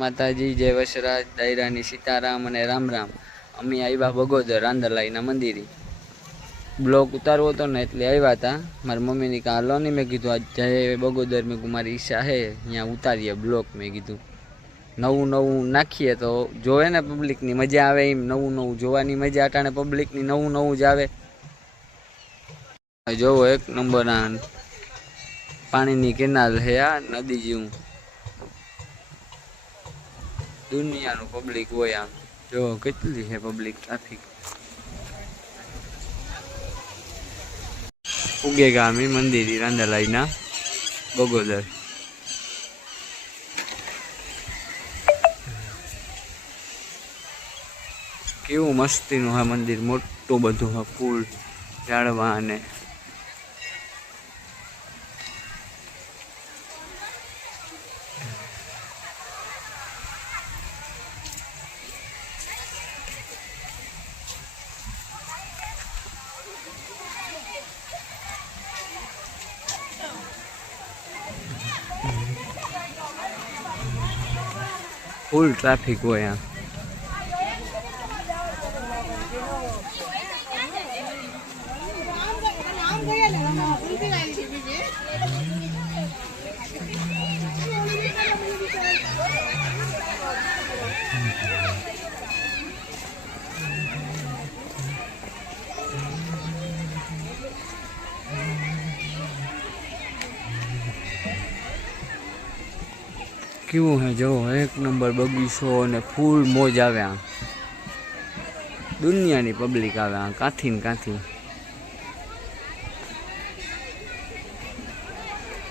માતાજી જય વશરાજ દાયરાની સીતારામ અને રામ રામ. અમે આવ્યા બગોદર રાંદરલાઈના મંદિરે. બ્લોક ઉતારવો હતો ને એટલે આવ્યા હતા. મારી મમ્મીની કાં હાલો નહીં, મેં કીધું આજ જાય બગોદર. મેં કીધું મારી ઈચ્છા છે અહીંયા ઉતારીએ બ્લોક. મેં કીધું નવું નવું નાખીએ તો જોવે ને પબ્લિકની મજા આવે. એમ નવું નવું જોવાની મજા અટાણે પબ્લિકની નવું નવું જ આવે. જોવો એક નંબર આ પાણીની કેનાલ છે, આ નદી જેવું. દુનિયાનું પબ્લિક હોય આમ. જો કેટલી છે પબ્લિક, ટ્રાફિક. ઉગેગામી મંદિર રાંદરલાઈના બગોદર. કેવું મસ્તીનું હા મંદિર, મોટું બધું હા, ફૂલ ઝાડવા અને ફૂલ ટ્રાફિક હોય આમ. કેવું હે જો, એક નંબર બગીચો અને ફૂલ મોજ આવે. આમ દુનિયાની પબ્લિક આવે આ કાંથી ને કાંથી.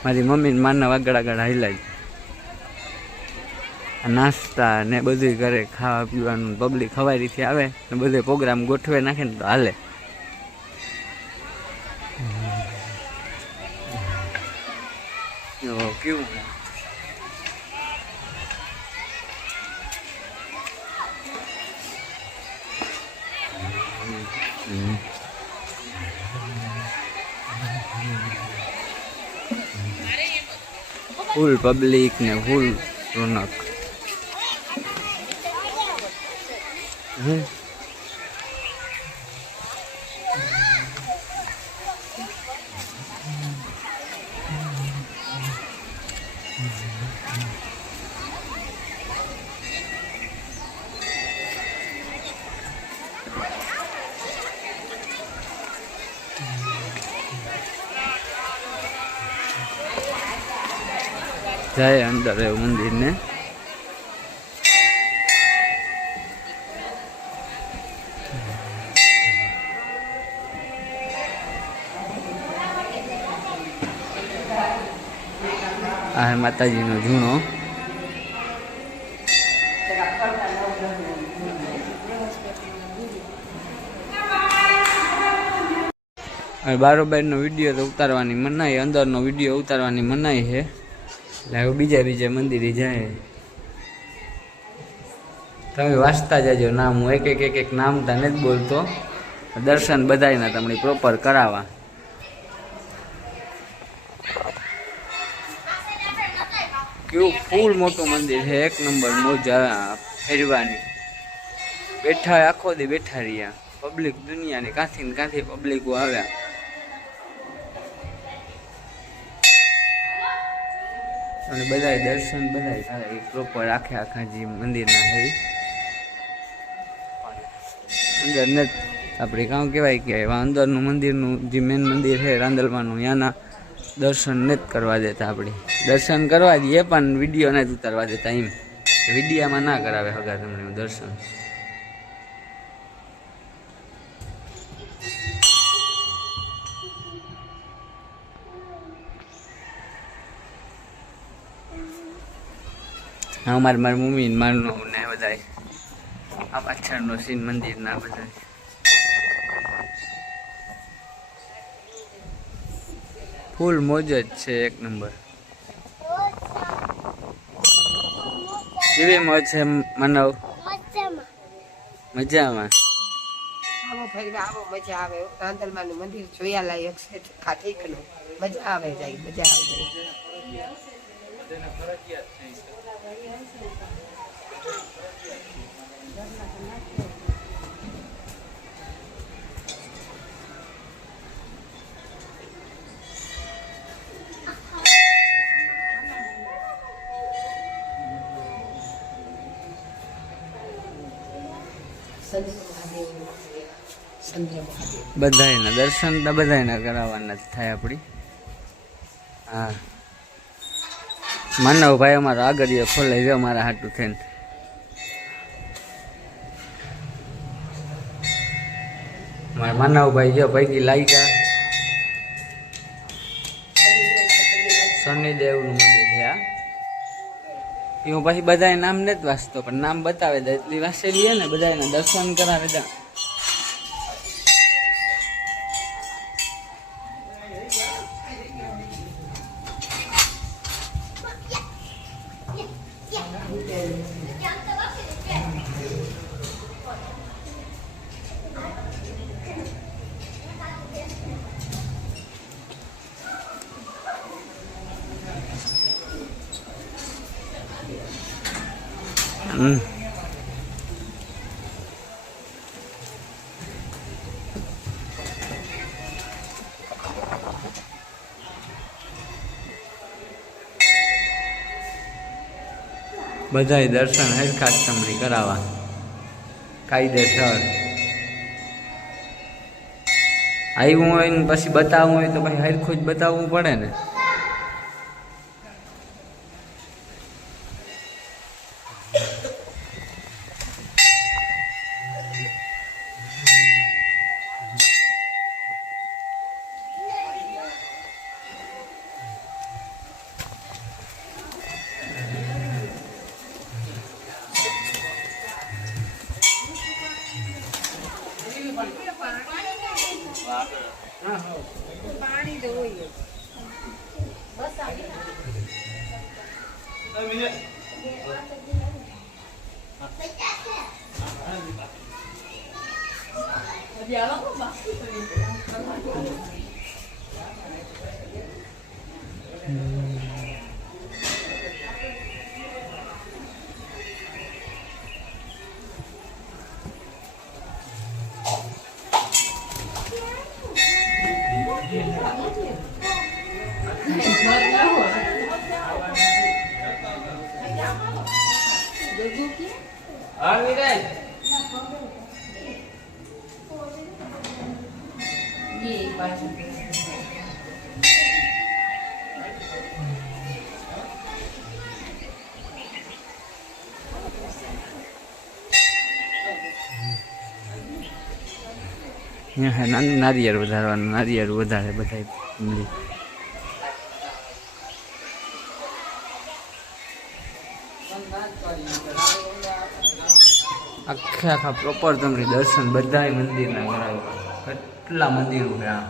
મારી મમ્મી માના વાગડા ગળા હાઈલાઈ નાસ્તા ને બધું કરે, ખાવા પીવાનું. પબ્લિક સવારીથી આવે ને બધે પ્રોગ્રામ ગોઠવે નાખે ને તો હાલે. કેવું હે ફૂલ પબ્લિક ને ફૂલ રોનક. જાય અંદર એવું મંદિર ને. આ માતાજીનો જૂનો. બારોબારનો વિડીયો તો ઉતારવાની મનાઈ, અંદરનો વિડીયો ઉતારવાની મનાઈ છે. એટલે બીજા મંદિરે જાય. તમે વાંચતા જાજો નામ. હું એક નામ તા નથી બોલતો. દર્શન બધાયના તમને પ્રોપર કરાવવા. કેવું ફૂલ મોટું મંદિર છે, એક નંબર મોજા ફેરવાની. બેઠા આખો દી બેઠા રહ્યા. પબ્લિક દુનિયાની કાંથી ને કાંથી પબ્લિકો આવ્યા. અને બધા દર્શન બધા થાય પ્રોપર આખા જે મંદિરના છે અંદર ને આપણે કામ કહેવાય કે અંદરનું મંદિરનું જે મેન મંદિર છે રાંદલમાનું, ત્યાંના દર્શન ને જ કરવા દેતા. આપણે દર્શન કરવા દઈએ પણ વિડીયો ને જ ઉતારવા દેતા. એમ વિડીયામાં ના કરાવે હગા તમને દર્શન. હા, મારી મમ્મી મારનો ને બધા આ પાછળનો સીન મંદિરના બધા. ફૂલ મોજ જ છે, એક નંબર. કેવી મોજ છે માનવ? મજામાં. મજા આવે. રાંદલમાનું મંદિર જોયા લાયક છે. ઠીકનું મજા આવે જાય, મજા આવે જાય. બધાયના દર્શન તો બધાયના કરાવવાના જ થાય આપણી. હા, માનવભાઈ અમારો આગળ ખોલે છે અમારા હાટું થઈને. મારા માનવભાઈ જો પૈકી લાગ્યા. શનિદેવનું મંદિર છે આ. એ હું પછી બધાય નામ નથી વાંચતો, પણ નામ બતાવે દે એટલી વાંચેલી ને બધાના દર્શન કરાવે દે. બધાય દર્શન હરખા સમરી કરાવવા કાયદેસર. આવ્યું હોય ને પછી બતાવવું હોય તો પછી હરખું જ બતાવવું પડે ને. પાણી તો હોય બસ નારિયેળ વધારવાનું, નારિયેળ વધારે બધા આખા પ્રોપર તમને દર્શન બધાય મંદિરના કરાવ્યા. કેટલા મંદિરો છે આ.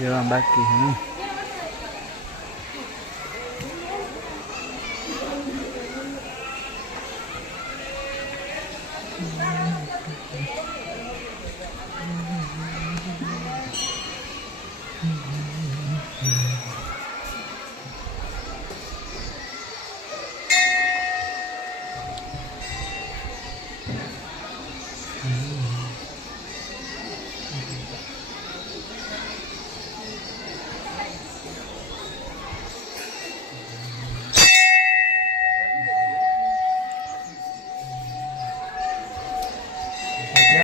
જેવા બાકી